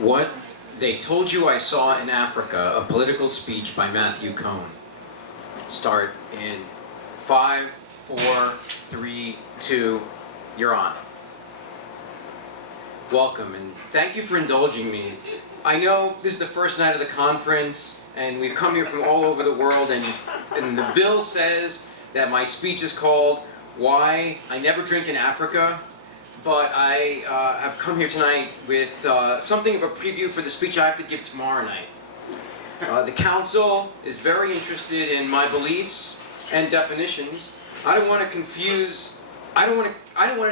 What They Told You I Saw in Africa, a political speech by Matthew Kohn. Start in 5, 4, 3, 2, you're on. Welcome, and thank you for indulging me. I know this is the first night of the conference, and we've come here from all over the world, and the bill says that my speech is called Why I Never Drink in Africa, but I have come here tonight with something of a preview for the speech I have to give tomorrow night. The council is very interested in my beliefs and definitions. I don't want any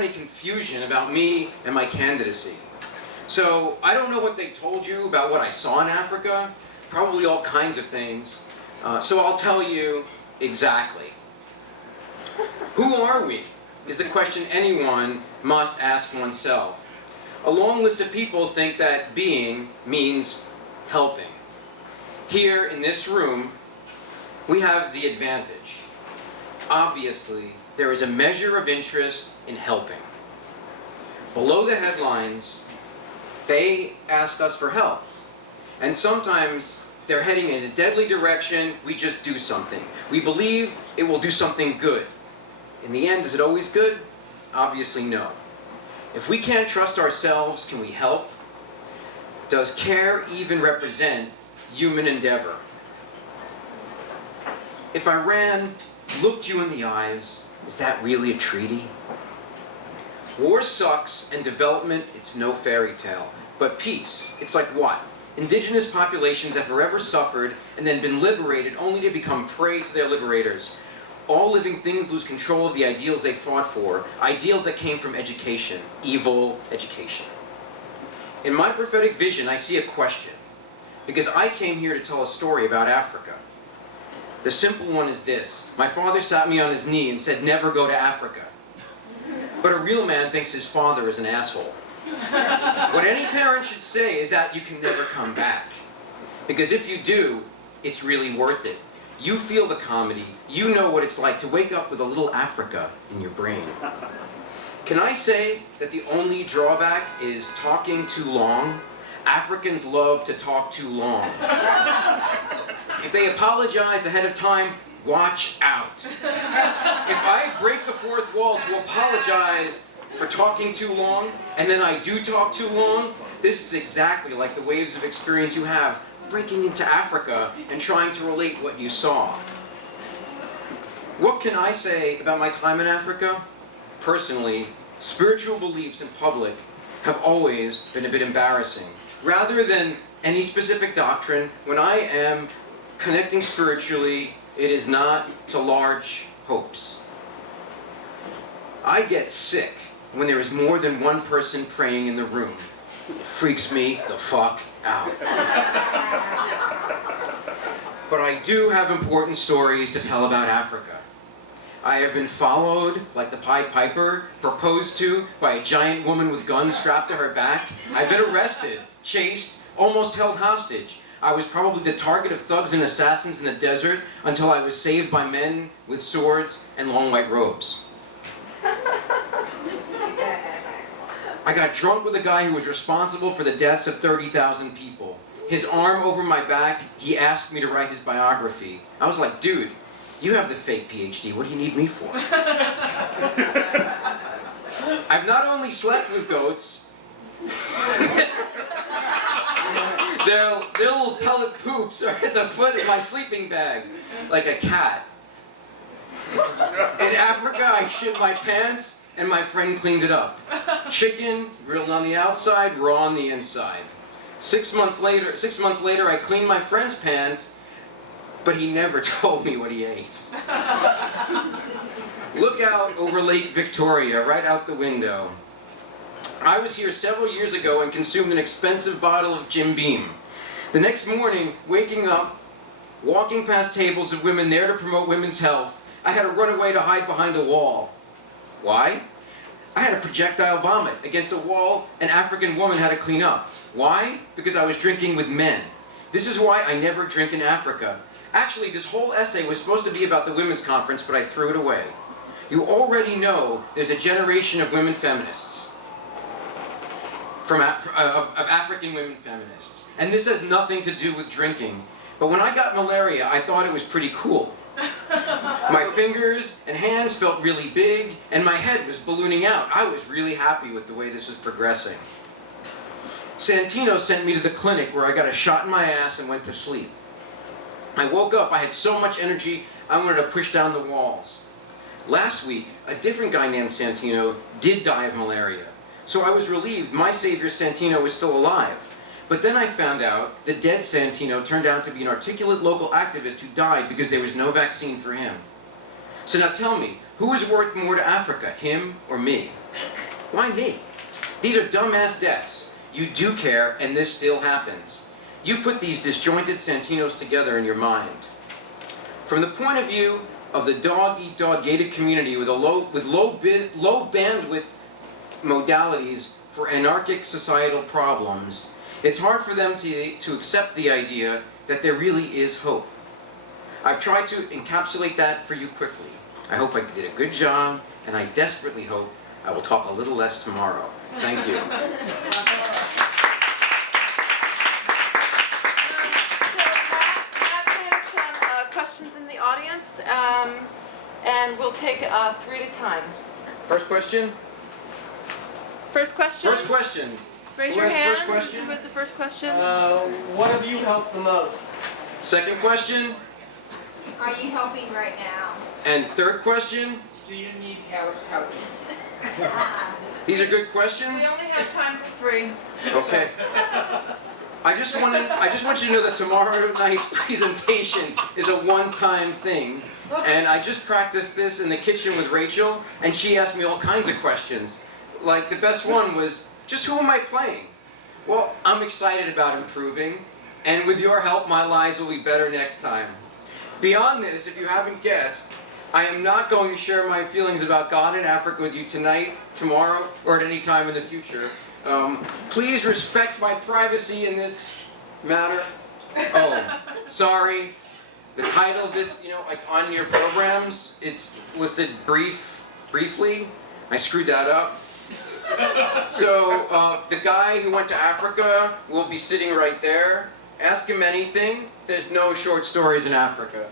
confusion about me and my candidacy. So I don't know what they told you about what I saw in Africa, probably all kinds of things. So I'll tell you exactly. Who are we? Is the question anyone must ask oneself. A long list of people think that being means helping. Here in this room, we have the advantage. Obviously, there is a measure of interest in helping. Below the headlines, they ask us for help. And sometimes they're heading in a deadly direction, we just do something. We believe it will do something good. In the end, is it always good? Obviously no. If we can't trust ourselves, can we help? Does care even represent human endeavor? If Iran looked you in the eyes, is that really a treaty? War sucks, and development, it's no fairy tale. But peace, it's like what? Indigenous populations have forever suffered and then been liberated only to become prey to their liberators. All living things lose control of the ideals they fought for, ideals that came from education, evil education. In my prophetic vision, I see a question, because I came here to tell a story about Africa. The simple one is this: my father sat me on his knee and said, never go to Africa. But a real man thinks his father is an asshole. What any parent should say is that you can never come back. Because if you do, it's really worth it. You feel the comedy. You know what it's like to wake up with a little Africa in your brain. Can I say that the only drawback is talking too long? Africans love to talk too long. If they apologize ahead of time, watch out. If I break the fourth wall to apologize for talking too long, and then I do talk too long, this is exactly like the waves of experience you have breaking into Africa and trying to relate what you saw. What can I say about my time in Africa? Personally, spiritual beliefs in public have always been a bit embarrassing. Rather than any specific doctrine, when I am connecting spiritually, it is not to large hopes. I get sick when there is more than one person praying in the room. It freaks me the fuck out. But I do have important stories to tell about Africa. I have been followed like the Pied Piper, proposed to by a giant woman with guns strapped to her back. I've been arrested, chased, almost held hostage. I was probably the target of thugs and assassins in the desert until I was saved by men with swords and long white robes. I got drunk with a guy who was responsible for the deaths of 30,000 people. His arm over my back, he asked me to write his biography. I was like, dude, you have the fake PhD, what do you need me for? I've not only slept with goats, their little pellet poops are at the foot of my sleeping bag, like a cat. In Africa, I shit my pants, and my friend cleaned it up. Chicken, grilled on the outside, raw on the inside. 6 months later, I cleaned my friend's pants, but he never told me what he ate. Look out over Lake Victoria, right out the window. I was here several years ago and consumed an expensive bottle of Jim Beam. The next morning, waking up, walking past tables of women there to promote women's health, I had to run away to hide behind a wall. Why? I had a projectile vomit against a wall an African woman had to clean up. Why? Because I was drinking with men. This is why I never drink in Africa. Actually, this whole essay was supposed to be about the women's conference, but I threw it away. You already know there's a generation of women feminists. of African women feminists. And this has nothing to do with drinking. But when I got malaria, I thought it was pretty cool. My fingers and hands felt really big, and my head was ballooning out. I was really happy with the way this was progressing. Santino sent me to the clinic where I got a shot in my ass and went to sleep. I woke up, I had so much energy, I wanted to push down the walls. Last week, a different guy named Santino did die of malaria. So I was relieved my savior Santino was still alive. But then I found out the dead Santino turned out to be an articulate local activist who died because there was no vaccine for him. So now tell me, who is worth more to Africa, him or me? Why me? These are dumbass deaths. You do care, and this still happens. You put these disjointed Santinos together in your mind. From the point of view of the dog-eat-dog gated community with low bandwidth modalities for anarchic societal problems, it's hard for them to accept the idea that there really is hope. I've tried to encapsulate that for you quickly. I hope I did a good job, and I desperately hope I will talk a little less tomorrow. Thank you. Questions in the audience, and we'll take 3 at a time. First question? First question? First question. Raise Who your has the hand. first question? Who has the first question? What have you helped the most? Second question? Are you helping right now? And third question? Do you need help helping? These are good questions? We only have time for 3. Okay. I just want you to know that tomorrow night's presentation is a one-time thing. And I just practiced this in the kitchen with Rachel, and she asked me all kinds of questions. Like, the best one was, just who am I playing? Well, I'm excited about improving, and with your help, my lives will be better next time. Beyond this, if you haven't guessed, I am not going to share my feelings about God and Africa with you tonight, tomorrow, or at any time in the future. Please respect my privacy in this matter. Oh, sorry. The title of this, like on your programs, it's listed briefly. I screwed that up. So, the guy who went to Africa will be sitting right there. Ask him anything. There's no short stories in Africa.